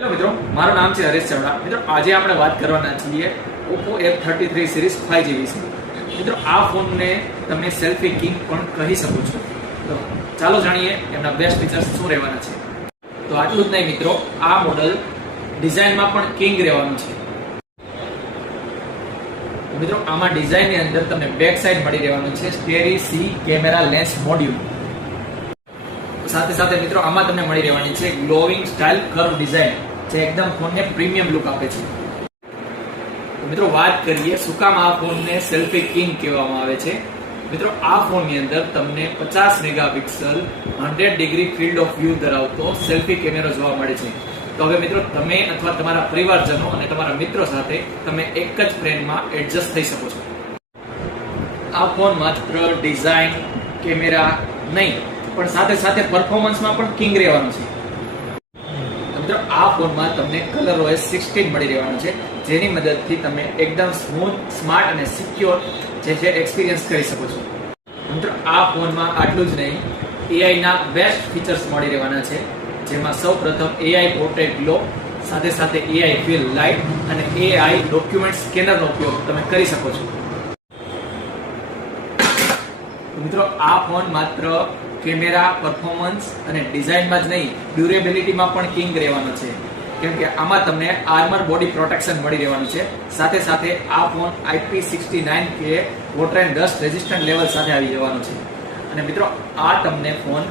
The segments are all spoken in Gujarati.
હેલો મિત્રો, મારું નામ છે હરેશ ચાવડા. મિત્રો, આજે આપણે વાત કરવાના છીએ Oppo F33 સિરીઝ 5G વિશે. મિત્રો, આ ફોનને તમે સેલ્ફી કિંગ પણ કહી શકો છો. તો ચાલો જાણીએ એમના બેસ્ટ ફીચર્સ શું રહેવાના છે. તો આટલું જ નહીં મિત્રો, આ મોડલ ડિઝાઇનમાં પણ કિંગ રહેવાનું છે. તો મિત્રો, આમાં ડિઝાઇનની અંદર તમને બેક સાઈડ મળી રહેવાનું છે starry C camera lens module. સાથે સાથે મિત્રો, આમાં તમને મળી રહેવાની છે ગ્લોવિંગ સ્ટાઇલ કર્વ ડિઝાઇન, જે એકદમ ફોનને પ્રીમિયમ લુક આપે છે. મિત્રો, વાત કરીએ શું કામ આ ફોનને સેલ્ફી કિંગ કહેવામાં આવે છે. મિત્રો, આ ફોનની અંદર તમને 50 megapixel 100 degree field of view ધરાવતો સેલ્ફી કેમેરો જોવા મળે છે. તો હવે મિત્રો, તમે અથવા તમારા પરિવારજનો અને તમારા મિત્રો સાથે તમે એક જ ફ્રેમમાં એડજસ્ટ થઈ શકો છો. આ ફોન માત્ર ડિઝાઇન કેમેરા નહીં પણ સાથે સાથે પરફોર્મન્સમાં પણ કિંગ રહેવાનું છે. મિત્રો, આ ફોનમાં તમને ColorOS 16 મળી રહેવાનું છે, જેની મદદથી તમે એકદમ સ્મૂથ, સ્માર્ટ અને સિક્યોર જે છે એક્સપિરિયન્સ કરી શકો છો. મિત્રો, આ ફોનમાં આટલું જ નહીં, AI ના બેસ્ટ ફીચર્સ મળી રહેવાના છે, જેમાં સૌપ્રથમ AI પોર્ટ્રેટ ગ્લો, સાથે સાથે AI ફિલ લાઇટ અને AI ડોક્યુમેન્ટ સ્કેનરનો ઉપયોગ તમે કરી શકો છો. મિત્રો, આ ફોન માત્ર કેમેરા, પરફોર્મન્સ અને ડિઝાઇનમાં જ નહીં, ડ્યુરેબિલિટીમાં પણ કિંગ રહેવાનો છે, કેમ કે આમાં તમને આર્મર બોડી પ્રોટેક્શન મળી રહેવાનું છે. સાથે સાથે આ phone IP69K water and dust resistant level સાથે આવી જવાનો છે. અને મિત્રો, આ તમને ફોન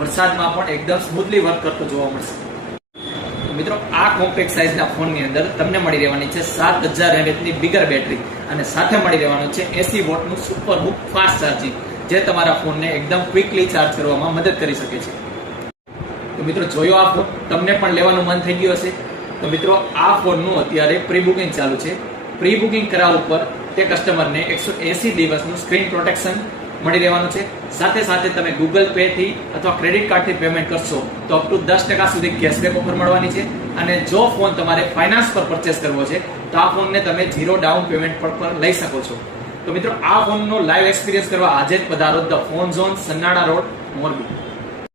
વરસાદમાં પણ એકદમ સ્મૂથલી વર્ક કરતો જોવા મળશે. મિત્રો, આ કોમ્પેક્ટ સાઇઝના ફોનની અંદર તમને મળી રહેવાની છે 7000 mAh ની બિગર બેટરી અને સાથે મળી રહેવાનું છે 80 વોટનું સુપર હૂક ફાસ્ટ ચાર્જિંગ, જે તમારા ફોનને એકદમ ક્વિકલી ચાર્જ કરવામાં મદદ કરી શકે છે. તો મિત્રો, જોયો આ ફોન, તમને પણ લેવાનું મન થઈ ગયું હશે. તો મિત્રો, આ ફોનનું અત્યારે પ્રી બુકિંગ ચાલુ છે. પ્રી બુકિંગ કરાવવા ઉપર તે કસ્ટમરને 180 દિવસનું સ્ક્રીન પ્રોટેક્શન મળી રહેવાનું છે. સાથે સાથે તમે ગૂગલ પે થી અથવા ક્રેડિટ કાર્ડથી પેમેન્ટ કરશો તો અપ ટુ 10% સુધી કેશબેક ઓફર મળવાની છે. અને જો ફોન તમારે ફાઇનાન્સ પર પરચેસ કરવો છે તો આ ફોનને તમે 0 ડાઉન પેમેન્ટ પર લઈ શકો છો. તો મિત્રો, આ ફોનનો લાઈવ એક્સપિરિયન્સ કરવા આજે જ પધારો the phone zone, Sannada road, Morbi.